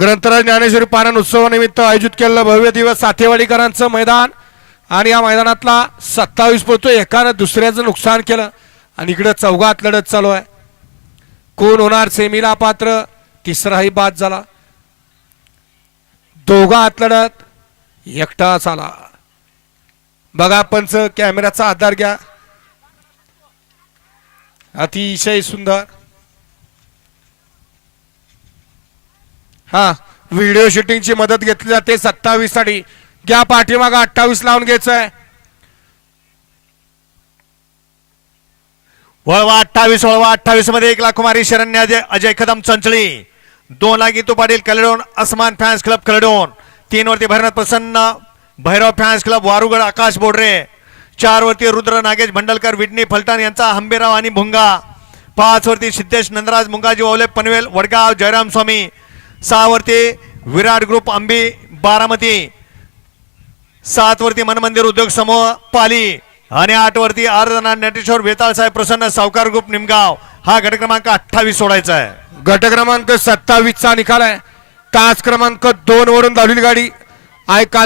ग्रंथराज ज्ञानेश्वरी पारायण उत्सवानिमित्त आयोजित केलेलं भव्य दिवस साथेवाडीकरांचं मैदान. आणि या मैदानातला सत्तावीस पडतो एकानं दुसऱ्याचं नुकसान केलं. आणि इकडं चौघात लढत चालू आहे. कोण होणार सेमीला पात्र? तिसराही बाद झाला. दोघात लढत एकटाच आला. बघा पंच कॅमेऱ्याचा आधार घ्या. अतिशय सुंदर. हा व्हिडिओ शूटिंगची मदत घेतली जाते सत्तावीससाठी. घ्या पाठीमाग अठ्ठावीस लावून घ्यायचंय. वळवा अठ्ठावीस वळवा अठ्ठावीसमध्ये एक लाख कुमारी शरण्य अजय अजय कदम चंचळी. दोन लागी इतू पाटील कलडोन अस्मान फॅन्स क्लब कलडोन. तीन वरती भैरनाथ प्रसन्न भैरव फॅन्स क्लब वारुगड आकाश बोडरे. चार वरती रुद्र नागेश भंडलकर विडणी फलटण यांचा हंबीराव आणि भुंगा. पाच वरती सिद्धेश नंदराज मुंगाजी ओले पनवेल वडगाव जयराम स्वामी. सहावरती विराट ग्रुप आंबी बारामती. सात वरती मनमंदिर उद्योग समूह पाली. आणि आठवरती अर्धना नटेश्वर वेताळ साहेब प्रसन्न सावकार ग्रुप निमगाव. हा गट क्रमांक अठ्ठावीस सोडायचा आहे. गट क्रमांक सत्तावीस चा निकाल आहे. तास क्रमांक दोन वरून धावलेली गाडी. आयका